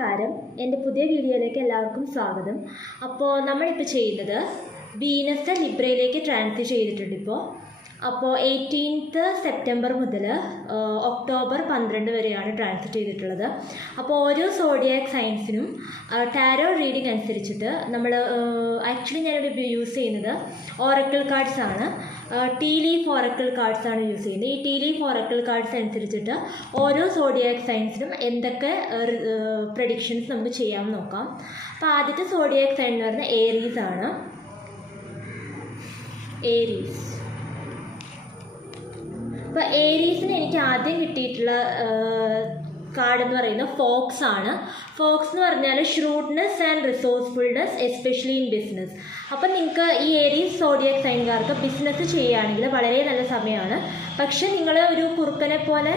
നമസ്കാരം, എൻ്റെ പുതിയ വീഡിയോയിലേക്ക് എല്ലാവർക്കും സ്വാഗതം. അപ്പോൾ നമ്മളിപ്പോൾ ചെയ്യുന്നത് വീനസ് ലിബ്രയിലേക്ക് ട്രാൻസ്ഫർ ചെയ്തിട്ടുണ്ട് അപ്പോൾ 18th സെപ്റ്റംബർ മുതൽ ഒക്ടോബർ 12 വരെയാണ് ട്രാൻസ്ഫർ ചെയ്തിട്ടുള്ളത്. അപ്പോൾ ഓരോ സോഡിയാക് സയൻസിനും ടാരോ റീഡിംഗ് അനുസരിച്ചിട്ട് നമ്മൾ ആക്ച്വലി ഞാനിവിടെ യൂസ് ചെയ്യുന്നത് ഓറക്കിൾ കാർഡ്സ് ആണ്. ടീ ലീഫ് ഓറക്കിൾ കാർഡ്സ് ആണ് യൂസ് ചെയ്യുന്നത്. ഈ ടീ ലീഫ് ഓറക്കിൾ കാർഡ്സ് അനുസരിച്ചിട്ട് ഓരോ സോഡിയാക് സയൻസിനും എന്തൊക്കെ പ്രഡിക്ഷൻസ് നമുക്ക് ചെയ്യാമെന്ന് നോക്കാം. അപ്പോൾ ആദ്യത്തെ സോഡിയാക് സൈൻ എന്ന് പറയുന്നത് ഏരീസ് ആണ്. ഏരീസ്. അപ്പോൾ ഏരീസിന് എനിക്ക് ആദ്യം കിട്ടിയിട്ടുള്ള കാർഡ് എന്ന് പറയുന്നത് ഫോക്സ് ആണ്. ഫോക്സ് എന്ന് പറഞ്ഞാൽ shrewdness and resourcefulness especially in business. അപ്പം നിങ്ങൾക്ക് ഈ ഏരീസ് സോഡിയാക് സൈൻകാർക്ക് ബിസിനസ് ചെയ്യുകയാണെങ്കിൽ വളരെ നല്ല സമയമാണ്. പക്ഷെ നിങ്ങൾ ഒരു കുറുക്കനെ പോലെ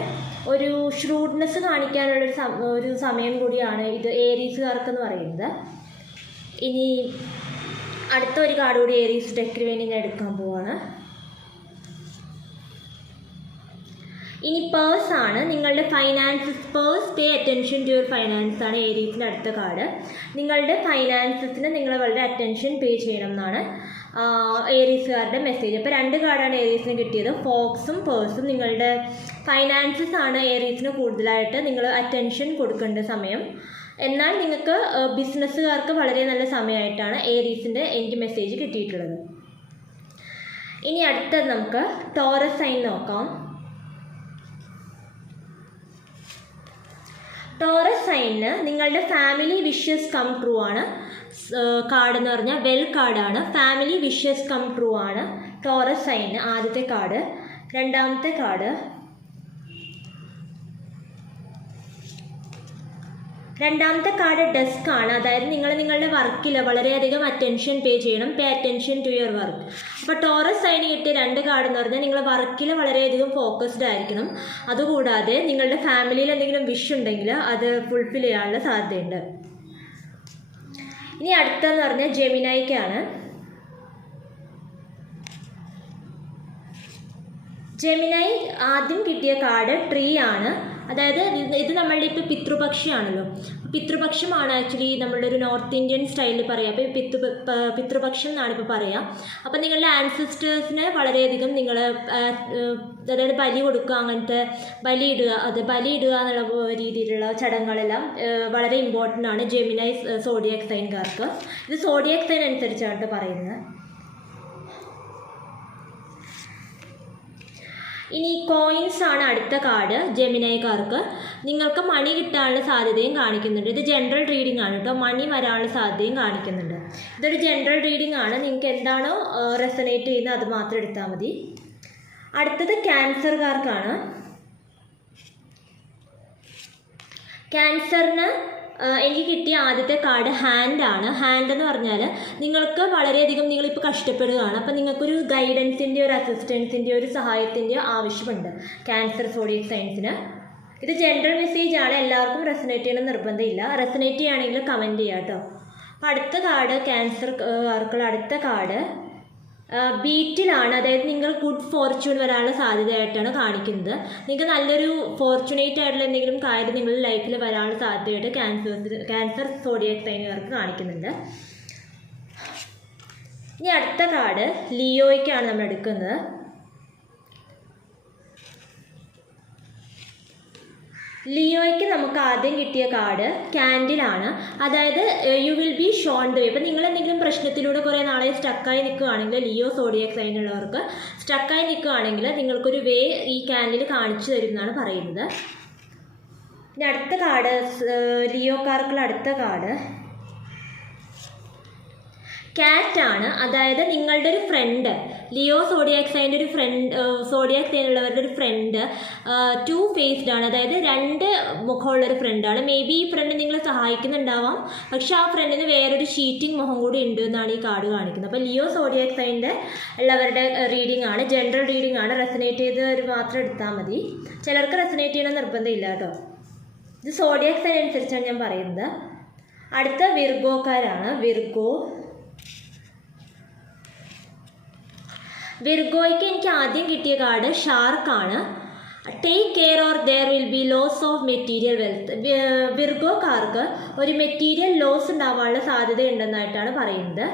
ഒരു ഷ്രൂഡ്നെസ് കാണിക്കാനുള്ളൊരു സമയം കൂടിയാണ് ഇത് ഏരീസുകാർക്കെന്ന് പറയുന്നത്. ഇനി അടുത്ത ഒരു കാർഡ് കൂടി ഏരീസ് ഡെക്കിന് വേണ്ടി ഞാൻ എടുക്കാൻ പോവാണ്. ഇനി പേഴ്സ് ആണ്. നിങ്ങളുടെ finances, purse pay attention to your finance ആണ് ഏരീസിൻ്റെ അടുത്ത കാർഡ്. നിങ്ങളുടെ ഫൈനാൻസസിന് നിങ്ങൾ വളരെ അറ്റൻഷൻ പേ ചെയ്യണം എന്നാണ് ഏരീസുകാരുടെ മെസ്സേജ്. അപ്പോൾ രണ്ട് കാർഡാണ് ഏരീസിന് കിട്ടിയത്, ഫോക്സും പേഴ്സും. നിങ്ങളുടെ ഫൈനാൻസസ് ആണ് ഏരീസിന് കൂടുതലായിട്ട് നിങ്ങൾ അറ്റൻഷൻ കൊടുക്കേണ്ട സമയം. എന്നാൽ നിങ്ങൾക്ക് ബിസിനസ്സുകാർക്ക് വളരെ നല്ല സമയമായിട്ടാണ് ഏരീസിൻ്റെ എനിക്ക് മെസ്സേജ് കിട്ടിയിട്ടുള്ളത്. ഇനി അടുത്തത് നമുക്ക് ടോറസ് സൈൻ നോക്കാം. ടോറസ് സൈനിന് നിങ്ങളുടെ ഫാമിലി വിഷസ് കം ട്രൂ ആണ് കാർഡ് എന്ന് പറഞ്ഞാൽ വെൽ കാർഡാണ്. ഫാമിലി വിഷസ് കം ട്രൂ ആണ് ടോറസ് സൈനിന് ആദ്യത്തെ കാർഡ്. രണ്ടാമത്തെ കാർഡ് ഡെസ്ക് ആണ്. അതായത് നിങ്ങൾ നിങ്ങളുടെ വർക്കിൽ വളരെയധികം അറ്റൻഷൻ പേ ചെയ്യണം. Pay attention to your work. അപ്പോൾ ടോറസ് സൈന് കിട്ടിയ രണ്ട് കാർഡ് എന്ന് പറഞ്ഞാൽ നിങ്ങൾ വർക്കിൽ വളരെയധികം ഫോക്കസ്ഡ് ആയിരിക്കണം. അതുകൂടാതെ നിങ്ങളുടെ ഫാമിലിയിൽ എന്തെങ്കിലും വിഷ് ഉണ്ടെങ്കിൽ അത് ഫുൾഫിൽ ചെയ്യാനുള്ള സാധ്യതയുണ്ട്. ഇനി അടുത്തെന്ന് പറഞ്ഞാൽ ജെമിനൈക്കാണ്. ജെമിനൈ ആദ്യം കിട്ടിയ കാർഡ് ട്രീ ആണ്. അതായത് ഇത് നമ്മളുടെ ഇപ്പോൾ പിതൃപക്ഷമാണല്ലോ. പിതൃപക്ഷമാണ് ആക്ച്വലി നമ്മളുടെ ഒരു നോർത്ത് ഇന്ത്യൻ സ്റ്റൈലിൽ പറയുക. അപ്പോൾ പിതൃപക്ഷം എന്നാണ് ഇപ്പോൾ പറയുക. അപ്പോൾ നിങ്ങളുടെ ആൻസിസ്റ്റേഴ്സിനെ വളരെയധികം നിങ്ങൾ അതായത് ബലി കൊടുക്കുക, അങ്ങനത്തെ ബലിയിടുക എന്നുള്ള രീതിയിലുള്ള ചടങ്ങുകളെല്ലാം വളരെ ഇമ്പോർട്ടൻ്റ് ആണ് ജെമിനൈ സോഡിയാക് സൈൻകാർക്ക്. ഇത് സോഡിയാക് സൈൻ അനുസരിച്ചാണ് പറയുന്നത്. ഇനി കോയിൻസ് ആണ് അടുത്ത കാർഡ് ജെമിനൈക്കാർക്ക്. നിങ്ങൾക്ക് മണി കിട്ടാനുള്ള സാധ്യതയും കാണിക്കുന്നുണ്ട്. ഇത് ജനറൽ റീഡിംഗ് ആണ് കേട്ടോ. മണി വരാനുള്ള സാധ്യതയും കാണിക്കുന്നുണ്ട്. ഇതൊരു ജനറൽ റീഡിംഗ് ആണ്. നിങ്ങൾക്ക് എന്താണോ റെസനേറ്റ് ചെയ്യുന്നത് അത് മാത്രം എടുത്താൽ മതി. അടുത്തത് ക്യാൻസർകാർക്കാണ്. ക്യാൻസറിന് എനിക്ക് കിട്ടിയ ആദ്യത്തെ കാർഡ് ഹാൻഡ് ആണ്. ഹാൻഡ് എന്ന് പറഞ്ഞാൽ നിങ്ങൾക്ക് വളരെയധികം നിങ്ങളിപ്പോൾ കഷ്ടപ്പെടുകയാണ്. അപ്പോൾ നിങ്ങൾക്കൊരു ഗൈഡൻസിൻ്റെയോ ഒരു അസിസ്റ്റൻസിൻ്റെയോ ഒരു സഹായത്തിൻ്റെയോ ആവശ്യമുണ്ട് ക്യാൻസർ സോഡിയാക് സൈൻസിന്. ഇത് ജനറൽ മെസ്സേജ് ആണ്. എല്ലാവർക്കും റെസനേറ്റ് ചെയ്യണം നിർബന്ധമില്ല. റെസനേറ്റ് ചെയ്യുകയാണെങ്കിൽ കമൻറ്റ് ചെയ്യാം കേട്ടോ. അപ്പോൾ അടുത്ത കാർഡ് ക്യാൻസർക്കാർക്കുള്ള അടുത്ത കാർഡ് ബീറ്റിലാണ്. അതായത് നിങ്ങൾ ഗുഡ് ഫോർച്യൂൺ വരാനുള്ള സാധ്യതയായിട്ടാണ് കാണിക്കുന്നത്. നിങ്ങൾക്ക് നല്ലൊരു ഫോർച്യുനേറ്റ് ആയിട്ടുള്ള എന്തെങ്കിലും കാര്യം നിങ്ങളുടെ ലൈഫിൽ വരാനുള്ള സാധ്യതയായിട്ട് ക്യാൻസർ സോഡിയാക് സൈനുകാർക്ക് കാണിക്കുന്നുണ്ട്. ഇനി അടുത്ത കാർഡ് ലിയോയ്ക്കാണ് നമ്മൾ എടുക്കുന്നത്. ലിയോയ്ക്ക് നമുക്ക് ആദ്യം കിട്ടിയ കാർഡ് ക്യാൻഡിലാണ്. അതായത് you will be shown the way. ഇപ്പം നിങ്ങൾ എന്തെങ്കിലും പ്രശ്നത്തിലൂടെ കുറേ നാളെ സ്റ്റക്കായി നിൽക്കുകയാണെങ്കിൽ, ലിയോ സോഡിയാക് സൈനുള്ളവർക്ക് സ്റ്റക്കായി നിൽക്കുകയാണെങ്കിൽ നിങ്ങൾക്കൊരു വേ ഈ ക്യാൻഡിൽ കാണിച്ചു തരും എന്നാണ് പറയുന്നത്. ഇനി അടുത്ത കാർഡ് ലിയോക്കാർക്കുള്ള അടുത്ത കാർഡ് കാറ്റ് ആണ്. അതായത് നിങ്ങളുടെ ഒരു ഫ്രണ്ട്, ലിയോ സോഡിയാക് സൈൻ്റെ ഒരു ഫ്രണ്ട്, സോഡിയാക് സൈനുള്ളവരുടെ ഒരു ഫ്രണ്ട് ടു ഫേസ്ഡ് ആണ്. അതായത് രണ്ട് മുഖമുള്ളൊരു ഫ്രണ്ടാണ്. മേ ബി ഈ ഫ്രണ്ട് നിങ്ങളെ സഹായിക്കുന്നുണ്ടാവാം, പക്ഷെ ആ ഫ്രണ്ടിന് വേറൊരു ഷീറ്റിംഗ് മുഖം കൂടി ഉണ്ട് എന്നാണ് ഈ കാർഡ് കാണിക്കുന്നത്. അപ്പോൾ ലിയോ സോഡിയാക് സൈൻ്റെ ഉള്ളവരുടെ റീഡിംഗ് ആണ്. ജനറൽ റീഡിംഗ് ആണ്. റെസനേറ്റ് ചെയ്തവർ മാത്രം എടുത്താൽ മതി. ചിലർക്ക് റെസനേറ്റ് ചെയ്യണം നിർബന്ധമില്ല കേട്ടോ. ഇത് സോഡിയാക് സൈൻ അനുസരിച്ചാണ് ഞാൻ പറയുന്നത്. അടുത്ത വിർഗോക്കാരാണ്. വിർഗോയ്ക്ക് എനിക്ക് ആദ്യം കിട്ടിയ കാർഡ് ഷാർക്കാണ്. Take care or there will be loss of material wealth. വിർഗോക്കാർക്ക് ഒരു മെറ്റീരിയൽ ലോസ് ഉണ്ടാവാനുള്ള സാധ്യതയുണ്ടെന്നായിട്ടാണ് പറയുന്നത്.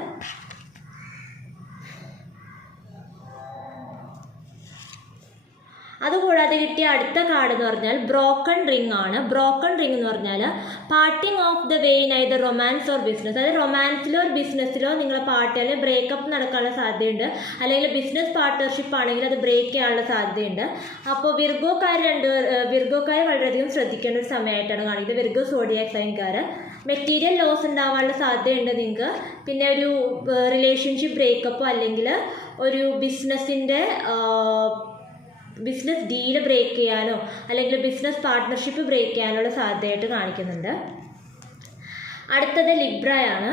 അതുകൂടാതെ കിട്ടിയ അടുത്ത കാർഡ് എന്ന് പറഞ്ഞാൽ ബ്രോക്കൺ റിംഗ് ആണ്. ബ്രോക്കൺ റിംഗ് എന്ന് പറഞ്ഞാൽ parting of the way in either romance or business. അതായത് റൊമാൻസിലോ ബിസിനസ്സിലോ നിങ്ങളെ പാർട്ടിയിൽ ബ്രേക്കപ്പ് നടക്കാനുള്ള സാധ്യതയുണ്ട്, അല്ലെങ്കിൽ ബിസിനസ് പാർട്ട്ണർഷിപ്പ് ആണെങ്കിൽ അത് ബ്രേക്ക് ചെയ്യാനുള്ള സാധ്യതയുണ്ട്. അപ്പോൾ വിർഗോക്കാർ വളരെയധികം ശ്രദ്ധിക്കേണ്ട ഒരു സമയമായിട്ടാണ് കാണിക്കുന്നത്. വിർഗോ സോഡിയാക് സൈൻകാർ മെറ്റീരിയൽ ലോസ് ഉണ്ടാവാനുള്ള സാധ്യതയുണ്ട് നിങ്ങൾക്ക്. പിന്നെ ഒരു റിലേഷൻഷിപ്പ് ബ്രേക്കപ്പോ അല്ലെങ്കിൽ ഒരു ബിസിനസ് ഡീല് ബ്രേക്ക് ചെയ്യാനോ അല്ലെങ്കിൽ ബിസിനസ് പാർട്ട്ണർഷിപ്പ് ബ്രേക്ക് ചെയ്യാനുള്ള സാധ്യതയായിട്ട് കാണിക്കുന്നുണ്ട്. അടുത്തത് ലിബ്രയാണ്.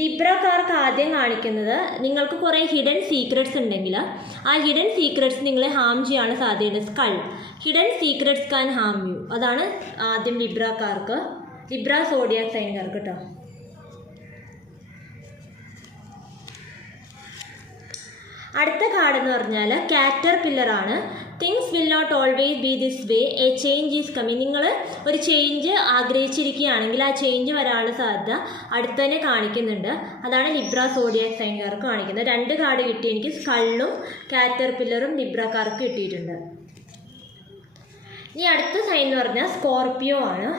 ലിബ്രക്കാർക്ക് ആദ്യം കാണിക്കുന്നത് നിങ്ങൾക്ക് കുറേ ഹിഡൻ സീക്രട്സ് ഉണ്ടെങ്കിൽ ആ ഹിഡൻ സീക്രട്സ് നിങ്ങളെ ഹാം ചെയ്യാനുള്ള സാധ്യതയുണ്ട്. Skull hidden secrets can harm you. അതാണ് ആദ്യം ലിബ്ര സോഡിയാക് സൈൻകാർക്ക് കേട്ടോ. അടുത്ത കാർഡ് എന്ന് പറഞ്ഞാൽ കാറ്റർപില്ലറാണ്. Things will not always be this way, a change is coming. നിങ്ങൾ ഒരു ചേഞ്ച് ആഗ്രഹിച്ചിരിക്കുകയാണെങ്കിൽ ആ ചേഞ്ച് വരാനുള്ള സാധ്യത അടുത്ത് തന്നെ കാണിക്കുന്നുണ്ട്. അതാണ് ലിബ്ര സോഡിയാക് സൈൻകാർക്ക് കാണിക്കുന്നത്. 2 കാർഡ് കിട്ടി എനിക്ക്. സ്കള്ളും കാറ്റർപില്ലറും ലിബ്രക്കാർക്ക് കിട്ടിയിട്ടുണ്ട്. ഇനി അടുത്ത സൈൻ എന്ന് പറഞ്ഞാൽ സ്കോർപിയോ ആണ്.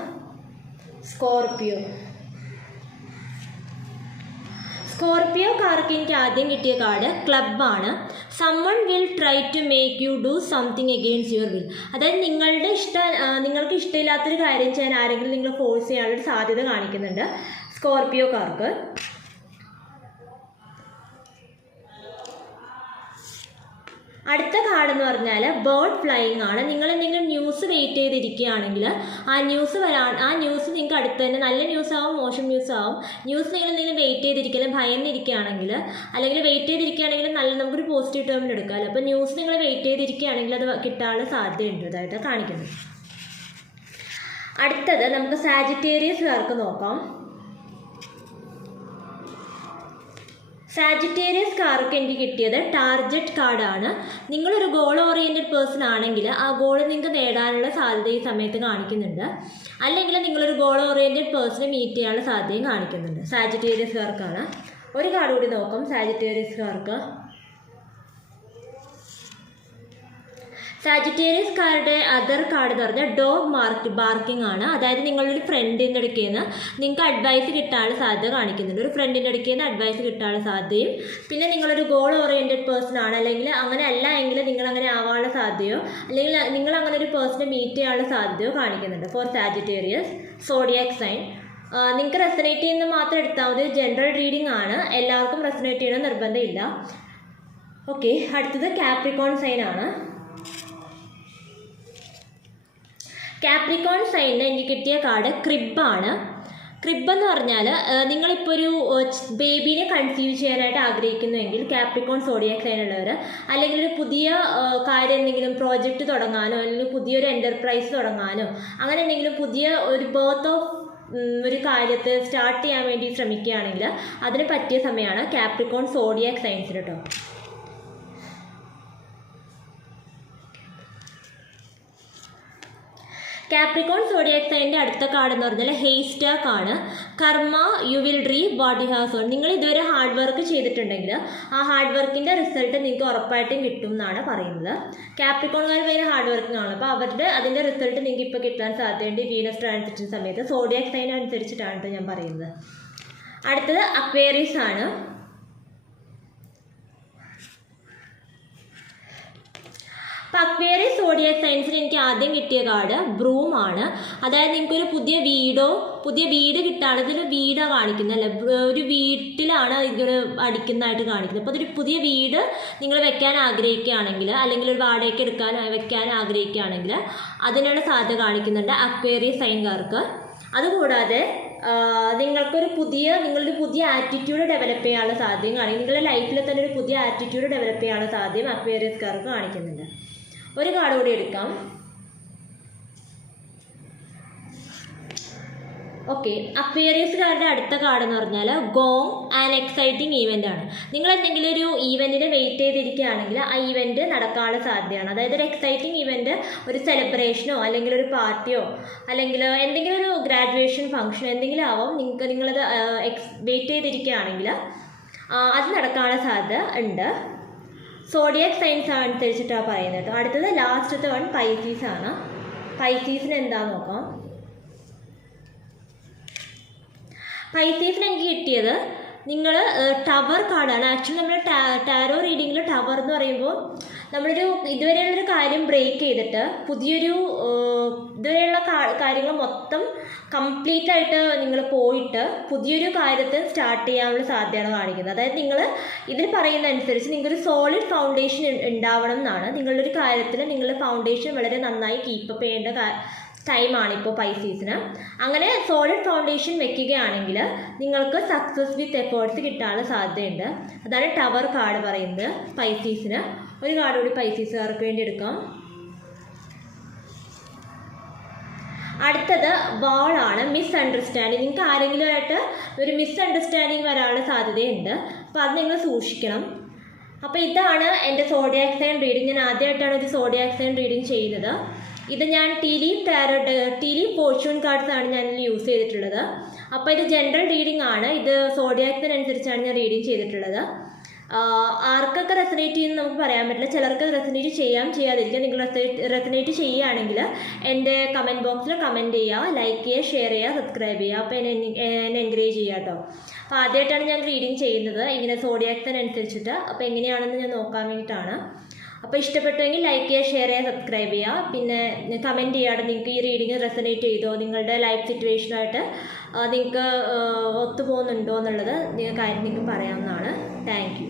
സ്കോർപിയോക്കാർക്ക് എനിക്ക് ആദ്യം കിട്ടിയ കാർഡ് ക്ലബ്ബാണ്. Someone will try to make you do something against your will. അതായത് നിങ്ങൾക്ക് ഇഷ്ടമില്ലാത്തൊരു കാര്യം ചെയ്യാൻ ആരെങ്കിലും നിങ്ങൾ ഫോഴ്സ് ചെയ്യാനുള്ള സാധ്യത കാണിക്കുന്നുണ്ട് സ്കോർപിയോക്കാർക്ക്. അടുത്ത കാർഡ് എന്ന് പറഞ്ഞാൽ ബേർഡ് ഫ്ലൈയിങ് ആണ്. നിങ്ങൾ എന്തെങ്കിലും ന്യൂസ് വെയിറ്റ് ചെയ്തിരിക്കുകയാണെങ്കിൽ ആ ന്യൂസ് നിങ്ങൾക്ക് അടുത്ത് തന്നെ, നല്ല ന്യൂസ് ആവും മോശം ന്യൂസ് ആവും. ന്യൂസ് നിങ്ങൾ എന്തെങ്കിലും വെയിറ്റ് ചെയ്തിരിക്കലും ഭയന്നിരിക്കുകയാണെങ്കിൽ അല്ലെങ്കിൽ വെയിറ്റ് ചെയ്തിരിക്കുകയാണെങ്കിൽ നമുക്കൊരു പോസിറ്റീവ് ടേമിൽ എടുക്കാമല്ലോ. അപ്പോൾ ന്യൂസ് നിങ്ങൾ വെയിറ്റ് ചെയ്തിരിക്കുകയാണെങ്കിൽ അത് കിട്ടാനുള്ള സാധ്യതയുണ്ട് ഇതായിട്ട് കാണിക്കുന്നത്. അടുത്തത് നമുക്ക് സാജിറ്റേറിയസുകാർക്ക് നോക്കാം. സാജിറ്റേറിയസ്കാർക്ക് എനിക്ക് കിട്ടിയത് ടാർജറ്റ് കാർഡാണ്. നിങ്ങളൊരു ഗോൾ ഓറിയൻറ്റഡ് പേഴ്സൺ ആണെങ്കിൽ ആ ഗോൾ നിങ്ങൾക്ക് നേടാനുള്ള സാധ്യത ഈ സമയത്ത് കാണിക്കുന്നുണ്ട്. അല്ലെങ്കിൽ നിങ്ങളൊരു ഗോൾ ഓറിയൻറ്റഡ് പേഴ്സണെ മീറ്റ് ചെയ്യാനുള്ള സാധ്യതയും കാണിക്കുന്നുണ്ട്. സാജിറ്റേറിയസ്കാർക്കാണ്. ഒരു കാർഡ് കൂടി നോക്കാം സാജിറ്റേറിയസ്കാർക്ക്. സാജിറ്റേറിയസ്കാരുടെ അതർ കാർഡ് എന്ന് പറഞ്ഞാൽ ഡോഗ് ബാർക്കിംഗ് ആണ്. അതായത് നിങ്ങളൊരു ഫ്രണ്ടിൻ്റെ അടുക്കൽ നിന്ന് നിങ്ങൾക്ക് അഡ്വൈസ് കിട്ടാനുള്ള സാധ്യത കാണിക്കുന്നുണ്ട്. ഒരു ഫ്രണ്ടിൻ്റെ അടുക്കൽ നിന്ന് അഡ്വൈസ് കിട്ടാനുള്ള സാധ്യതയും, പിന്നെ നിങ്ങളൊരു ഗോൾ ഓറിയൻറ്റഡ് പേഴ്സൺ ആണ്, അല്ലെങ്കിൽ അങ്ങനെ അല്ല എങ്കിൽ നിങ്ങളങ്ങനെ ആവാനുള്ള സാധ്യതയോ അല്ലെങ്കിൽ നിങ്ങൾ അങ്ങനെ ഒരു പേഴ്സണെ മീറ്റ് ചെയ്യാനുള്ള സാധ്യതയോ കാണിക്കുന്നുണ്ട്. ഫോർ സാജിറ്റേറിയസ് സോഡിയാക് സൈൻ നിങ്ങൾക്ക് റെസനേറ്റ് ചെയ്യുന്നത് മാത്രം എടുത്താൽ മതി. ജനറൽ റീഡിംഗ് ആണ്, എല്ലാവർക്കും റെസനേറ്റ് ചെയ്യണം നിർബന്ധമില്ല. ഓക്കെ, അടുത്തത് കാപ്രിക്കോൺ സൈൻ ആണ്. കാപ്രിക്കോൺ സൈനിന് എനിക്ക് കിട്ടിയ കാർഡ് ക്രിബാണ്. ക്രിബ് എന്ന് പറഞ്ഞാൽ നിങ്ങളിപ്പോൾ ഒരു ബേബീനെ കൺസീവ് ചെയ്യാനായിട്ട് ആഗ്രഹിക്കുന്നുവെങ്കിൽ കാപ്രിക്കോൺ സോഡിയാക് സൈനുള്ളവർ, അല്ലെങ്കിൽ ഒരു പുതിയ കാര്യം എന്തെങ്കിലും പ്രോജക്റ്റ് തുടങ്ങാനോ അല്ലെങ്കിൽ പുതിയൊരു എൻ്റർപ്രൈസ് തുടങ്ങാനോ അങ്ങനെ എന്തെങ്കിലും പുതിയ ഒരു ബർത്ത് ഓഫ് ഒരു കാര്യത്തെ സ്റ്റാർട്ട് ചെയ്യാൻ വേണ്ടി ശ്രമിക്കുകയാണെങ്കിൽ അതിന് പറ്റിയ സമയമാണ് കാപ്രിക്കോൺ സോഡിയാക് സൈൻസിന് കേട്ടോ. കാപ്രിക്കോൺ സോഡിയാക് സൈനിൻ്റെ അടുത്ത കാർഡ് എന്ന് പറഞ്ഞാൽ ഹെയ്സ്റ്റാക്ക് ആണ്. കർമ്മ you will reap what you have zone. നിങ്ങൾ ഇതുവരെ ഹാർഡ് വർക്ക് ചെയ്തിട്ടുണ്ടെങ്കിൽ ആ ഹാർഡ് വർക്കിൻ്റെ റിസൾട്ട് നിങ്ങൾക്ക് ഉറപ്പായിട്ടും കിട്ടും എന്നാണ് പറയുന്നത്. കാപ്രിക്കോണുകാർ ഭയങ്കര ഹാർഡ് വർക്കിംഗ് ആണ്. അപ്പോൾ അതിൻ്റെ റിസൾട്ട് നിങ്ങൾക്ക് ഇപ്പോൾ കിട്ടാൻ സാധ്യതയുണ്ട് വീനസ് ട്രാൻസിറ്റ് സമയത്ത്. സോഡിയാക് സൈൻ അനുസരിച്ചിട്ടാണ് ഞാൻ പറയുന്നത്. അടുത്തത് അക്വേറിയസ് ആണ്. അപ്പോൾ അക്വേറിയസ് സോഡിയാക് സൈൻസിന് എനിക്ക് ആദ്യം കിട്ടിയ കാർഡ് ബ്രൂം ആണ്. അതായത് നിങ്ങൾക്കൊരു പുതിയ വീട് കിട്ടാണ്. ഇതൊരു വീടാണ് കാണിക്കുന്നത് അല്ലേ, ഒരു വീട്ടിലാണ് ഇതൊരു അടിക്കുന്നതായിട്ട് കാണിക്കുന്നത്. അപ്പോൾ അതൊരു പുതിയ വീട് നിങ്ങൾ വെക്കാൻ ആഗ്രഹിക്കുകയാണെങ്കിൽ അല്ലെങ്കിൽ ഒരു വാടകയ്ക്ക് വെക്കാൻ ആഗ്രഹിക്കുകയാണെങ്കിൽ അതിനുള്ള സാധ്യത കാണിക്കുന്നുണ്ട് അക്വേറിയസ് സൈൻകാർക്ക്. അതുകൂടാതെ നിങ്ങളൊരു പുതിയ ആറ്റിറ്റ്യൂഡ് ഡെവലപ്പ് ചെയ്യാനുള്ള സാധ്യതയും കാണിക്കും. നിങ്ങളുടെ ലൈഫിൽ തന്നെ ഒരു പുതിയ ആറ്റിറ്റ്യൂഡ് ഡെവലപ്പ് ചെയ്യാനുള്ള സാധ്യതയും അക്വേറിയസ്കാർക്ക് കാണിക്കുന്നുണ്ട്. ഒരു കാർഡ് കൂടി എടുക്കാം. ഓക്കെ, അക്വേറിയസുകാരുടെ അടുത്ത കാർഡ് എന്ന് പറഞ്ഞാൽ ഗോങ് ആൻഡ് എക്സൈറ്റിംഗ് ഈവൻ്റ് ആണ്. നിങ്ങൾ എന്തെങ്കിലും ഒരു ഈവൻറ്റിന് വെയിറ്റ് ചെയ്തിരിക്കുകയാണെങ്കിൽ ആ ഈവൻറ്റ് നടക്കാനുള്ള സാധ്യതയാണ്. അതായത് ഒരു എക്സൈറ്റിംഗ് ഈവൻറ്റ്, ഒരു സെലിബ്രേഷനോ അല്ലെങ്കിൽ ഒരു പാർട്ടിയോ അല്ലെങ്കിൽ എന്തെങ്കിലും ഒരു ഗ്രാജുവേഷൻ ഫംഗ്ഷനോ എന്തെങ്കിലും ആവാം. നിങ്ങളത് വെയിറ്റ് ചെയ്തിരിക്കുകയാണെങ്കിൽ അത് നടക്കാനുള്ള സാധ്യത ഉണ്ട്. സോഡിയാക് സൈൻസ് അനുസരിച്ചിട്ടാണ് പറയുന്നത് കേട്ടോ. അടുത്തത് ലാസ്റ്റത്തെ വൺ പൈസീസ് ആണ്. പൈസീസിന് എന്താണെന്ന് നോക്കാം. പൈസീസിന് എനിക്ക് കിട്ടിയത് നിങ്ങൾ ടവർ കാർഡാണ്. ആക്ച്വലി നമ്മൾ ടാരോ റീഡിങ്ങിൽ ടവർ എന്ന് പറയുമ്പോൾ നമ്മളൊരു ഇതുവരെയുള്ളൊരു കാര്യം ബ്രേക്ക് ചെയ്തിട്ട് പുതിയൊരു ഇതുവരെയുള്ള കാര്യങ്ങൾ മൊത്തം കംപ്ലീറ്റ് ആയിട്ട് നിങ്ങൾ പോയിട്ട് പുതിയൊരു കാര്യത്തിൽ സ്റ്റാർട്ട് ചെയ്യാനുള്ള സാധ്യതയാണ് കാണിക്കുന്നത്. അതായത് നിങ്ങൾ ഇതിൽ പറയുന്ന അനുസരിച്ച് നിങ്ങൾക്കൊരു സോളിഡ് ഫൗണ്ടേഷൻ ഉണ്ടാവണം എന്നാണ്. നിങ്ങളുടെ ഒരു കാര്യത്തിൽ നിങ്ങളുടെ ഫൗണ്ടേഷൻ വളരെ നന്നായി കീപ്പപ്പ് ചെയ്യേണ്ട ടൈമാണിപ്പോൾ പൈസീസിന്. അങ്ങനെ സോളിഡ് ഫൗണ്ടേഷൻ വെക്കുകയാണെങ്കിൽ നിങ്ങൾക്ക് സക്സസ് വിത്ത് എഫേർട്സ് കിട്ടാനുള്ള സാധ്യതയുണ്ട്. അതാണ് ടവർ കാർഡ് പറയുന്നത് പൈസീസിന്. ഒരു കാർഡ് കൂടി പൈസീസുകാർക്ക് വേണ്ടി എടുക്കാം. അടുത്തത് വാളാണ്. Miss understanding. നിങ്ങൾക്ക് ആരെങ്കിലുമായിട്ട് ഒരു മിസ് അണ്ടർസ്റ്റാൻഡിങ് വരാനുള്ള സാധ്യതയുണ്ട്. അപ്പോൾ അത് നിങ്ങൾ സൂക്ഷിക്കണം. അപ്പോൾ ഇതാണ് എൻ്റെ സോഡിയാക് സൈൻ റീഡിങ്. ഞാൻ ആദ്യമായിട്ടാണ് ഒരു സോഡിയാക് സൈൻ റീഡിങ് ചെയ്യുന്നത്. ഇത് ഞാൻ ടീ ലീഫ് ഫോർച്യൂൺ കാർഡ്സ് ആണ് ഞാൻ യൂസ് ചെയ്തിട്ടുള്ളത്. അപ്പോൾ ഇത് ജനറൽ റീഡിംഗ് ആണ്. ഇത് സോഡിയാക്സിനനുസരിച്ചാണ് ഞാൻ റീഡിങ് ചെയ്തിട്ടുള്ളത്. ആർക്കൊക്കെ റെസനേറ്റ് ചെയ്യുമെന്ന് നമുക്ക് പറയാൻ പറ്റില്ല. ചിലർക്ക് റെസനേറ്റ് ചെയ്യാതിരിക്കാം. നിങ്ങൾ റെസനേറ്റ് ചെയ്യുകയാണെങ്കിൽ എൻ്റെ കമൻറ്റ് ബോക്സിൽ കമൻറ്റ് ചെയ്യുക, ലൈക്ക് ചെയ്യുക, ഷെയർ ചെയ്യുക, സബ്സ്ക്രൈബ് ചെയ്യുക. അപ്പോൾ എന്നെ എൻകറേജ് ചെയ്യുക കേട്ടോ. അപ്പോൾ ആദ്യമായിട്ടാണ് ഞാൻ റീഡിങ് ചെയ്യുന്നത് ഇങ്ങനെ സോഡിയാക്സിനനുസരിച്ചിട്ട്. അപ്പോൾ എങ്ങനെയാണെന്ന് ഞാൻ നോക്കാൻ വേണ്ടിയിട്ടാണ്. അപ്പോൾ ഇഷ്ടപ്പെട്ടുവെങ്കിൽ ലൈക്ക് ചെയ്യുക, ഷെയർ ചെയ്യുക, സബ്സ്ക്രൈബ് ചെയ്യുക. പിന്നെ കമൻറ്റ് ചെയ്യാതെ നിങ്ങൾക്ക് ഈ റീഡിങ് റെസനേറ്റ് ചെയ്തോ, നിങ്ങളുടെ ലൈഫ് സിറ്റുവേഷനായിട്ട് നിങ്ങൾക്ക് ഒത്തുപോകുന്നുണ്ടോ എന്നുള്ളത് നിങ്ങൾക്ക് പറയാവുന്നതാണ്. Thank you.